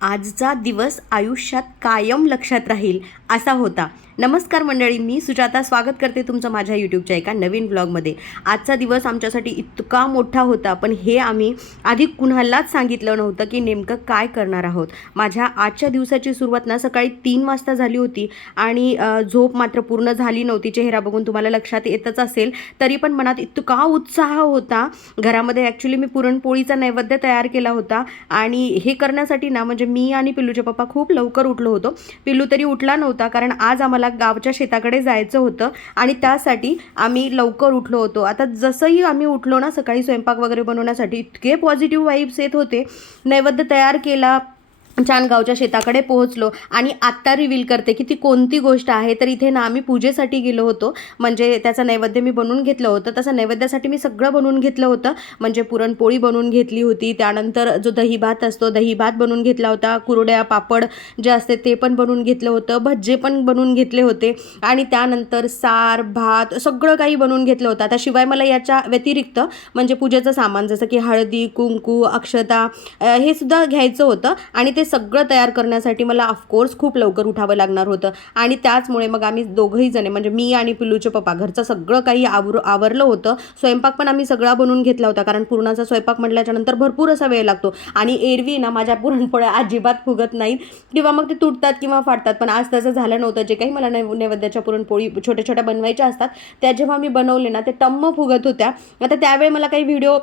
आजचा दिवस आयुष्यात कायम लक्षात राहील असा होता. नमस्कार मंडळी, मी सुजाता स्वागत करते तुमचं माझ्या यूट्यूबच्या एका नवीन ब्लॉगमध्ये. आजचा दिवस आमच्यासाठी इतका मोठा होता, पण हे आम्ही आधी कुणालाच सांगितलं नव्हतं की नेमकं काय करणार आहोत. माझ्या आजच्या दिवसाची सुरुवात ना सकाळी 3 वाजता झाली होती आणि झोप मात्र पूर्ण झाली नव्हती. चेहरा बघून तुम्हाला लक्षात येतच असेल. तरी पण मनात इतका उत्साह होता. घरामध्ये ॲक्च्युली मी पुरणपोळीचा नैवेद्य तयार केला होता आणि हे करण्यासाठी ना म्हणजे मी आणि पिल्लूचे पप्पा खूप लवकर उठलो होतो. पिल्लू तरी उठला नव्हता, कारण आज आम्हाला गावच्या शेताकडे जायचं होतं आणि त्यासाठी आम्ही लवकर उठलो होतो. आता जसंही आम्ही उठलो ना सकाळी स्वयंपाक वगैरे बनवण्यासाठी, इतके पॉझिटिव्ह वाईब्स येत होते. नैवेद्य तयार केला, छान गावच्या शेताकडे पोहोचलो आणि आत्ता रिव्हील करते की ती कोणती गोष्ट आहे. तर इथे ना आम्ही पूजेसाठी गेलो होतो, म्हणजे त्याचं नैवेद्य मी बनवून घेतलं होतं. तसं नैवेद्यासाठी मी सगळं बनवून घेतलं होतं, म्हणजे पुरणपोळी बनवून घेतली होती, त्यानंतर जो दही भात असतो दही भात बनवून घेतला होता, कुरड्या पापड जे असते ते पण बनवून घेतलं होतं, भज्जे पण बनवून घेतले होते आणि त्यानंतर सार भात सगळं काही बनवून घेतलं होतं. आता शिवाय मला याच्या व्यतिरिक्त म्हणजे पूजेचं सामान जसं की हळदी कुंकू अक्षता हे सुद्धा घ्यायचं होतं आणि ते सगळं तयार करण्यासाठी मला ऑफकोर्स खूप लवकर उठावं लागणार होतं. आणि त्याचमुळे मग आम्ही दोघंही जणे म्हणजे मी आणि पिल्लूचे पप्पा घरचं सगळं काही आवरलं होतं. स्वयंपाक पण आम्ही सगळा बनवून घेतला होता, कारण पुरणाचा स्वयंपाक म्हटल्याच्या नंतर भरपूर असा वेळ लागतो आणि एरवी ना माझ्या पुरणपोळ्या अजिबात फुगत नाहीत किंवा मग ते तुटतात किंवा फाटतात. पण आज तसं झालं नव्हतं. जे काही मला नैवेद्याच्या पुरणपोळी छोट्या छोट्या बनवायच्या असतात त्या जेव्हा मी बनवले ना ते टम्म फुगत होत्या. आता त्यावेळी मला काही व्हिडिओ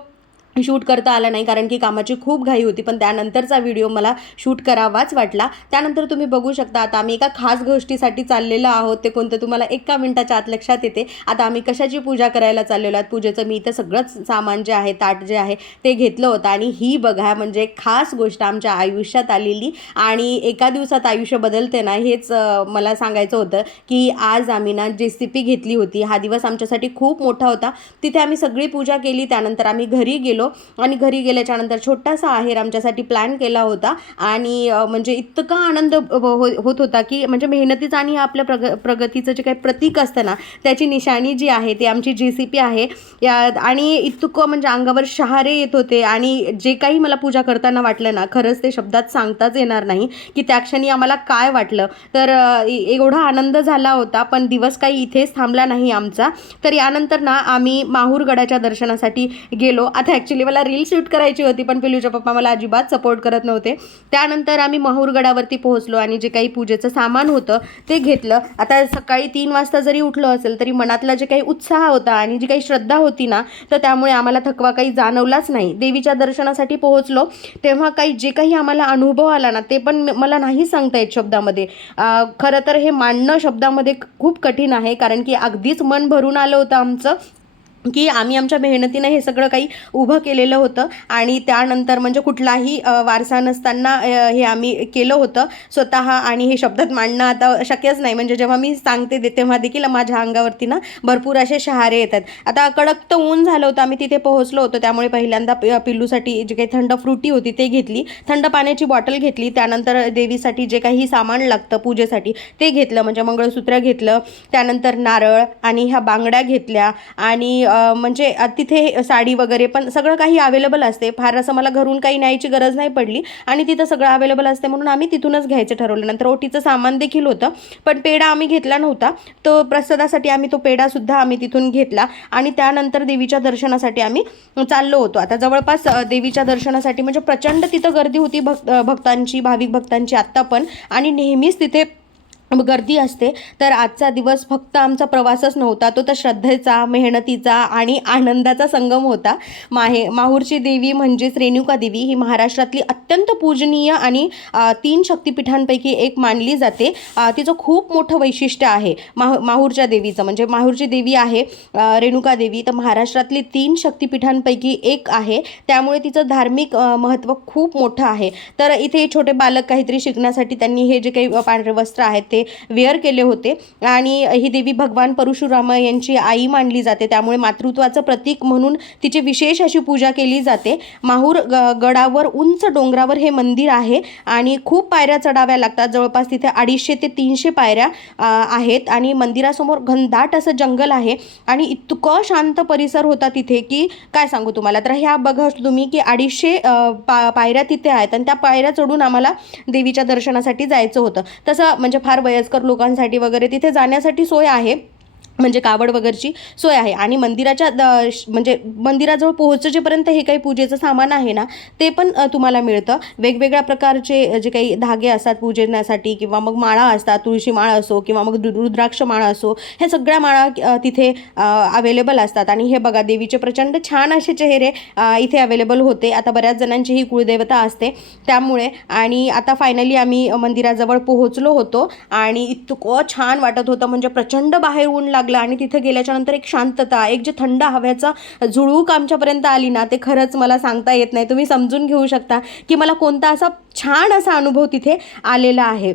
शूट करता आला नाही, कारण की कामाची खूप घाई होती. पण त्यानंतरचा व्हिडिओ मला शूट करावाच वाटला. त्यानंतर तुम्ही बघू शकता आता आम्ही एका खास गोष्टीसाठी चाललेलो आहोत. ते कोणतं तुम्हाला एका मिनिटाच्या आत लक्षात येते. आता आम्ही कशाची पूजा करायला चाललेलो आहोत. पूजेचं मी इथं सगळंच सामान जे आहे ताट जे आहे ते घेतलं होतं आणि ही बघा म्हणजे खास गोष्ट आमच्या आयुष्यात आलेली आणि एका दिवसात आयुष्य बदलते ना, हेच मला सांगायचं होतं की आज आम्ही ना JCP घेतली होती. हा दिवस आमच्यासाठी खूप मोठा होता. तिथे आम्ही सगळी पूजा केली. त्यानंतर आम्ही घरी गेलो आणि घरी गेल्याच्या नंतर छोटासा आहेर आमच्यासाठी प्लॅन केला होता आणि म्हणजे इतका आनंद होत होता की म्हणजे मेहनतीचा आणि आपल्या प्रगतीचं जे काही प्रतीक असतं ना त्याची निशाणी जी आहे ती आमची JCP आहे. आणि इतकं म्हणजे अंगावर शहारे येत होते आणि जे काही मला पूजा करताना वाटलं ना, खरंच ते शब्दात सांगताच येणार नाही की त्या क्षणी आम्हाला काय वाटलं. तर एवढा आनंद झाला होता. पण दिवस काही इथेच थांबला नाही आमचा. तर यानंतर ना आम्ही माहूरगडाच्या दर्शनासाठी गेलो. आता ॲक्च्युली मला रील शूट करायची होती, पण पिल्लूचे पप्पा मला अजिबात सपोर्ट करत नव्हते. त्यानंतर आम्ही माहूरगडावरती पोहोचलो आणि जे काही पूजेचं सामान होतं ते घेतलं. आता सकाळी 3 वाजता जरी उठलो असेल तरी मनातला जे काही उत्साह होता आणि जी काही श्रद्धा होती ना, तर त्यामुळे आम्हाला थकवा काही जाणवलाच नाही. देवीच्या दर्शनासाठी पोहोचलो तेव्हा जे काही आम्हाला अनुभव आला ना ते पण मला नाही सांगता येत शब्दामध्ये. खरं तर हे मांडणं शब्दामध्ये खूप कठीण आहे, कारण की अगदीच मन भरून आलं होतं आमचं की आम्ही आमच्या मेहनतीनं हे सगळं काही उभं केलेलं होतं आणि त्यानंतर म्हणजे कुठलाही वारसा नसताना हे आम्ही केलं होतं स्वतः आणि हे शब्दात मांडणं आता शक्यच नाही. म्हणजे जेव्हा मी सांगते तेव्हा देखील माझ्या अंगावरती ना भरपूर असे शहारे येतात. आता कडक तर ऊन झालं होतं, आम्ही तिथे पोहोचलो होतो, त्यामुळे पहिल्यांदा पिल्लूसाठी जे काही थंड फ्रुटी होती ते घेतली, थंड पाण्याची बॉटल घेतली. त्यानंतर देवीसाठी जे काही सामान लागतं पूजेसाठी ते घेतलं, म्हणजे मंगळसूत्र घेतलं, त्यानंतर नारळ आणि ह्या बांगड्या घेतल्या आणि म्हणजे तिथे साडी वगैरे पण सगळं काही अवेलेबल असते. फार असं मला घरून काही न्यायची गरज नाही पडली आणि तिथं सगळं अवेलेबल असते म्हणून आम्ही तिथूनच घ्यायचं ठरवलं. नंतर ओटीचं सामान देखील होतं, पण पेढा आम्ही घेतला नव्हता. तो प्रसादासाठी आम्ही तो पेढासुद्धा आम्ही तिथून घेतला आणि त्यानंतर देवीच्या दर्शनासाठी आम्ही चाललो होतो. आता जवळपास देवीच्या दर्शनासाठी म्हणजे प्रचंड तिथं गर्दी होती भक्तांची, भाविक भक्तांची आत्ता पण, आणि नेहमीच तिथे गर्दी असते. तर आजचा दिवस फक्त आमचा प्रवासच नव्हता, तो तर श्रद्धेचा, मेहनतीचा आणि आनंदाचा संगम होता. माहूरची देवी म्हणजेच रेणुका देवी ही महाराष्ट्रातली अत्यंत पूजनीय आणि 3 शक्तिपीठांपैकी एक मानली जाते. तिचं खूप मोठं वैशिष्ट्य आहे माहूरच्या देवीचं. म्हणजे माहूरची देवी आहे रेणुका देवी, तर महाराष्ट्रातली 3 शक्तिपीठांपैकी एक आहे, त्यामुळे तिचं धार्मिक महत्त्व खूप मोठं आहे. तर इथे छोटे बालक काहीतरी शिकण्यासाठी त्यांनी हे जे काही पांढरे वस्त्र आहेत ते वेअर केले होते. आणि ही देवी भगवान परशुराम यांची आई मानली जाते, त्यामुळे मातृत्वाचं प्रतीक म्हणून तिची विशेष अशी पूजा केली जाते. माहूर गडावर उंच डोंगरावर हे मंदिर आहे आणि खूप पायऱ्या चढाव्या लागतात. जवळपास तिथे 250 ते 300 पायऱ्या आहेत आणि मंदिरासमोर घनदाट असं जंगल आहे आणि इतकं शांत परिसर होता तिथे की काय सांगू तुम्हाला. तर ह्या बघा तुम्ही की 250 पायऱ्या तिथे आहेत आणि त्या पायऱ्या चढून आम्हाला देवीच्या दर्शनासाठी जायचं होतं. तसं म्हणजे फार वयस्कर लोकांसाठी वगैरे तिथे जाण्यासाठी सोय आहे, म्हणजे कावड वगैरेची सोय आहे. आणि मंदिराच्या म्हणजे मंदिराजवळ पोहोचेपर्यंत हे काही पूजेचं सामान आहे ना ते पण तुम्हाला मिळतं. वेगवेगळ्या प्रकारचे जे काही धागे असतात पूजण्यासाठी किंवा मग माळा असतात, तुळशी माळा असो किंवा मग रुद्राक्ष माळा असो, ह्या सगळ्या माळा तिथे अवेलेबल असतात. आणि हे बघा देवीचे प्रचंड छान असे चेहरे इथे अवेलेबल होते. आता बऱ्याच जणांची ही कुळदेवता असते त्यामुळे. आणि आता फायनली आम्ही मंदिराजवळ पोहोचलो होतो आणि इतकं छान वाटत होतं, म्हणजे प्रचंड बाहेर ऊन लागलं आणि तिथे गेल्याच्या नंतर एक शांतता, एक जे थंड हव्याचा झुळूक आमच्यापर्यंत आली ना ते खरंच मला सांगता येत नाही. तुम्ही समजून घेऊ शकता की मला कोणता असा छान असा अनुभव तिथे आलेला आहे.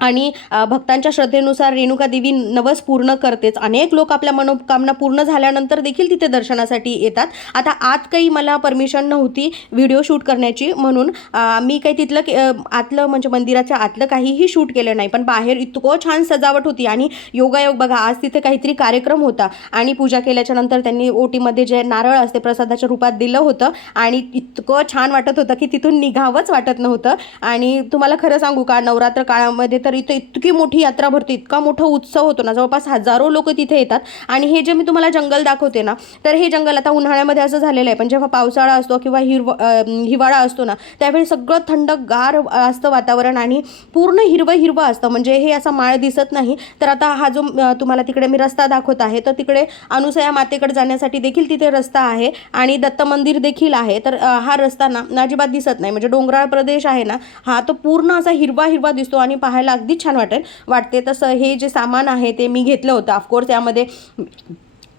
आणि भक्तांच्या श्रद्धेनुसार रेणुका देवी नवस पूर्ण करतेच. अनेक लोक आपल्या मनोकामना पूर्ण झाल्यानंतर देखील तिथे दर्शनासाठी येतात. आता आत काही मला परमिशन नव्हती व्हिडिओ शूट करण्याची, म्हणून मी काही तिथलं आतलं म्हणजे मंदिराच्या आतलं काहीही शूट केलं नाही. पण बाहेर इतकं छान सजावट होती आणि योगायोग बघा आज तिथे काहीतरी कार्यक्रम होता आणि पूजा केल्याच्या नंतर त्यांनी ओटीमध्ये जे नारळ असते प्रसादाच्या रूपात दिलं होतं आणि इतकं छान वाटत होतं की तिथून निघावंच वाटत नव्हतं. आणि तुम्हाला खरं सांगू का, नवरात्र काळामध्ये तर इथे इतकी मोठी यात्रा भरते, इतका मोठा उत्सव होतो ना, जवळपास हजारो लोक तिथे येतात. आणि हे जे मी तुम्हाला जंगल दाखवते ना, तर हे जंगल आता उन्हाळ्यामध्ये असं झालेलं आहे, पण जेव्हा पावसाळा असतो किंवा हिवाळा असतो ना त्यावेळी सगळं थंडगार असतं वातावरण आणि पूर्ण हिरवं हिरवं असतं, म्हणजे हे असा माळ दिसत नाही. तर आता हा जो तुम्हाला तिकडे मी रस्ता दाखवत आहे, तर तिकडे अनुसया मातेकडे जाण्यासाठी देखील तिथे रस्ता आहे आणि दत्त मंदिर देखील आहे. तर हा रस्ता ना अजिबात दिसत नाही, म्हणजे डोंगराळ प्रदेश आहे ना हा, तो पूर्ण असा हिरवा हिरवा दिसतो आणि पाहायला अगदी छान वाटते. तसं हे जे सामान आहे ते मी घेतलं होतं. ऑफकोर्स यामध्ये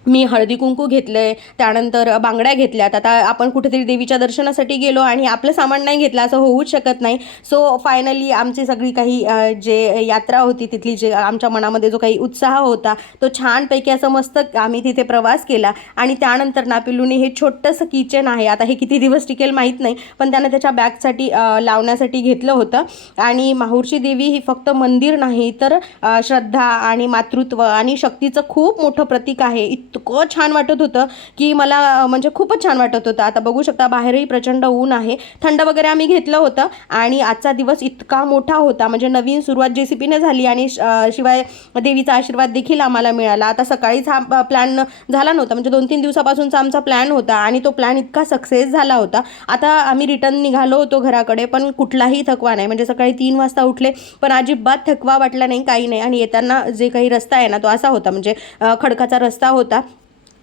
मी हळदी कुंकू घेतलं आहे, त्यानंतर बांगड्या घेतल्यात. आता आपण कुठेतरी देवीच्या दर्शनासाठी गेलो आणि आपलं सामान नाही घेतलं असं होऊच शकत नाही. सो फायनली आमची सगळी काही जे यात्रा होती तिथली, जे आमच्या मनामध्ये जो काही उत्साह होता तो छानपैकी असं मस्त आम्ही तिथे प्रवास केला. आणि त्यानंतर ना पिल्लूने हे छोटंसं किचन आहे, आता हे किती दिवस टिकेल माहीत नाही, पण त्यानं त्याच्या बॅगसाठी लावण्यासाठी घेतलं होतं. आणि माहूरची देवी ही फक्त मंदिर नाही तर श्रद्धा आणि मातृत्व आणि शक्तीचं खूप मोठं प्रतीक आहे. इतकं छान वाटत होतं की मला म्हणजे खूपच छान वाटत होतं. आता बघू शकता बाहेरही प्रचंड ऊन आहे, थंड वगैरे आम्ही घेतलं होतं. आणि आजचा दिवस इतका मोठा होता, म्हणजे नवीन सुरुवात JCPने झाली आणि शिवाय देवीचा आशीर्वाद देखील आम्हाला मिळाला. आता सकाळीच हा प्लॅन झाला नव्हता, म्हणजे 2-3 दिवसापासूनचा आमचा प्लॅन होता आणि तो प्लॅन इतका सक्सेस झाला होता. आता आम्ही रिटर्न निघालो होतो घराकडे, पण कुठलाही थकवा नाही, म्हणजे सकाळी 3 वाजता उठले पण अजिबात थकवा वाटला नाही, काही नाही. आणि येताना जे काही रस्ता आहे ना तो असा होता, म्हणजे खडकाचा रस्ता होता.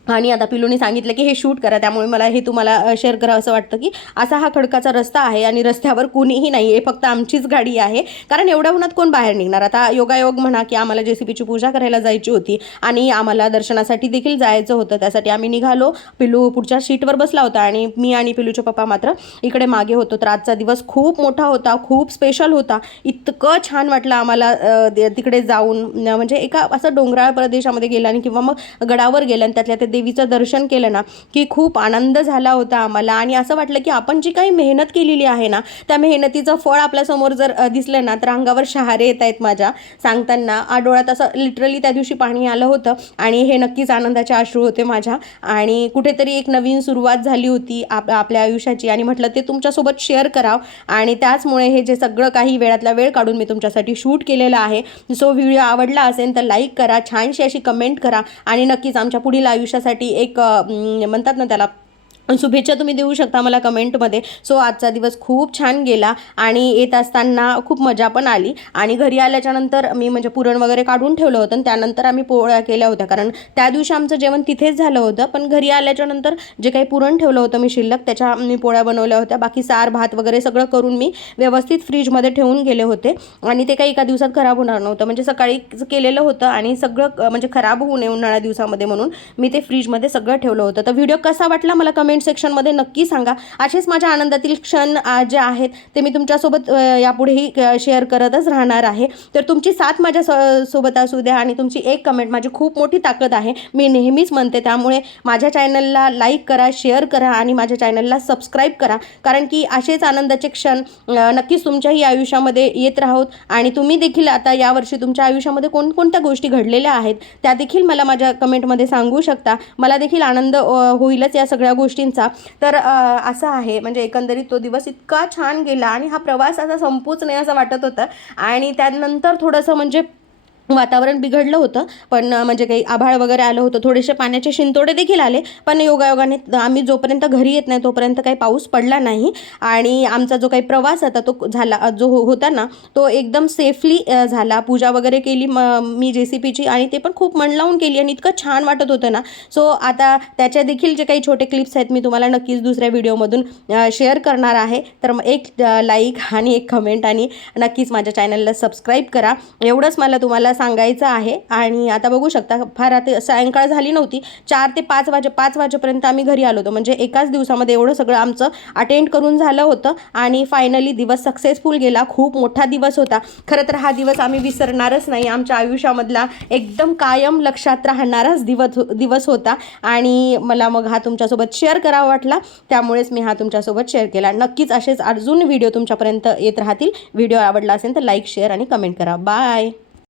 आणि आता पिलूने सांगितलं की हे शूट करा, त्यामुळे मला हे तुम्हाला शेअर करा असं वाटतं की असा हा खडकाचा रस्ता आहे आणि रस्त्यावर कुणीही नाही आहे, फक्त आमचीच गाडी आहे, कारण एवढ्या उन्हात कोण बाहेर निघणार. आता योगायोग म्हणा की आम्हाला JCPची पूजा करायला जायची होती आणि आम्हाला दर्शनासाठी देखील जायचं होतं, त्यासाठी आम्ही निघालो. पिलू पुढच्या सीटवर बसला होता आणि मी आणि पिलूचे पप्पा मात्र इकडे मागे होतो. तर आजचा दिवस खूप मोठा होता, खूप स्पेशल होता. इतकं छान वाटलं आम्हाला तिकडे जाऊन, म्हणजे एका असं डोंगराळ प्रदेशामध्ये गेलं आणि किंवा मग गडावर गेलं आणि त्यातल्या देवीचं दर्शन केलं ना की खूप आनंद झाला होता आम्हाला. आणि असं वाटलं की आपण जी काही मेहनत केलेली आहे ना त्या मेहनतीचं फळ आपल्यासमोर जर दिसलं ना तर अंगावर शहारे येत आहेत माझ्या सांगताना. डोळ्यात असं लिटरली त्या दिवशी पाणी आलं होतं आणि हे नक्कीच आनंदाचे अश्रू होते माझ्या. आणि कुठेतरी एक नवीन सुरुवात झाली होती आपल्या आयुष्याची आणि म्हटलं ते तुमच्यासोबत शेअर करावं. आणि त्याचमुळे हे जे सगळं काही वेळातला वेळ काढून मी तुमच्यासाठी शूट केलेलं आहे. सो व्हिडिओ आवडला असेल तर लाईक करा, छानशी अशी कमेंट करा आणि नक्कीच आमच्या पुढील आयुष्यासाठी एक म्हणतात ना त्याला शुभेच्छा तुम्ही देऊ शकता मला कमेंटमध्ये. सो आजचा दिवस खूप छान गेला आणि येत असताना खूप मजा पण आली. आणि घरी आल्याच्यानंतर मी म्हणजे पुरण वगैरे काढून ठेवलं होतं आणि त्यानंतर आम्ही पोळ्या केल्या होत्या, कारण त्या दिवशी आमचं जेवण तिथेच झालं होतं. पण घरी आल्याच्यानंतर जे काही पुरण ठेवलं होतं मी शिल्लक त्याच्या मी पोळ्या बनवल्या होत्या. बाकी सार भात वगैरे सगळं करून मी व्यवस्थित फ्रीजमध्ये ठेवून गेले होते आणि ते काही एका दिवसात खराब होणार नव्हतं, म्हणजे सकाळी केलेलं होतं आणि सगळं म्हणजे खराब होऊ नये उन्हाळ्या दिवसामध्ये म्हणून मी ते फ्रीजमध्ये सगळं ठेवलं होतं. तर व्हिडिओ कसा वाटला मला कमेंट कमेंट सेक्शनमध्ये नक्की सांगा. असेच माझ्या आनंदातील क्षण जे आहेत ते मी तुमच्यासोबत यापुढेही शेअर करतच राहणार आहे. तर तुमची साथ माझ्या सोबत असू द्या आणि तुमची एक कमेंट माझी खूप मोठी ताकद आहे, मी नेहमीच म्हणते. त्यामुळे माझ्या चॅनलला लाईक करा, शेअर करा आणि माझ्या चॅनलला सबस्क्राईब करा, कारण की असेच आनंदाचे क्षण नक्कीच तुमच्याही आयुष्यामध्ये येत राहोत. आणि तुम्ही देखील आता यावर्षी तुमच्या आयुष्यामध्ये कोणकोणत्या गोष्टी घडलेल्या आहेत त्या देखील मला माझ्या कमेंटमध्ये सांगू शकता. मला देखील आनंद होईलच या सगळ्या गोष्टींचा. तर असं आहे, म्हणजे एकंदरीत तो दिवस इतका छान गेला आणि हा प्रवास असा संपूच नाही असं वाटत होतं. आणि त्यानंतर थोडंसं म्हणजे वातावरण बिघडलं होतं, पण म्हणजे काही आभाळ वगैरे आलं होतं, थोडेसे पाण्याचे शिंतोडे देखील आले, पण योगायोगाने आम्ही जोपर्यंत घरी येत नाही तोपर्यंत काही पाऊस पडला नाही. आणि आमचा जो काही प्रवास होता तो झाला, जो होता ना तो एकदम सेफली झाला. पूजा वगैरे केली मी JCPची, आणि ते पण खूप मन लावून केली आणि इतकं छान वाटत होतं ना. सो आता त्याच्या देखील जे काही छोटे क्लिप्स आहेत मी तुम्हाला नक्कीच दुसऱ्या व्हिडिओमधून शेअर करणार आहे. तर मग एक लाईक आणि एक कमेंट आणि नक्कीच माझ्या चॅनलला सबस्क्राईब करा, एवढंच मला तुम्हाला सांगायचं आहे. आणि आता बघू शकता, फार आता सायंकाळ झाली नव्हती, 4 ते 5 वाजेपर्यंत आम्ही घरी आलो होतो. म्हणजे एकाच दिवसामध्ये एवढं सगळं आमचं अटेंड करून झालं होतं. आणि फायनली दिवस सक्सेसफुल गेला. खूप मोठा दिवस होता. खरं तर हा दिवस आम्ही विसरणारच नाही, आमच्या आयुष्यामधला एकदम कायम लक्षात राहणाराच दिवस होता. आणि मला मग हा तुमच्यासोबत शेअर करावा वाटला, त्यामुळेच मी हा तुमच्यासोबत शेअर केला. नक्कीच असेच अजून व्हिडिओ तुमच्यापर्यंत येत राहतील. व्हिडिओ आवडला असेल तर लाईक, शेअर आणि कमेंट करा. बाय.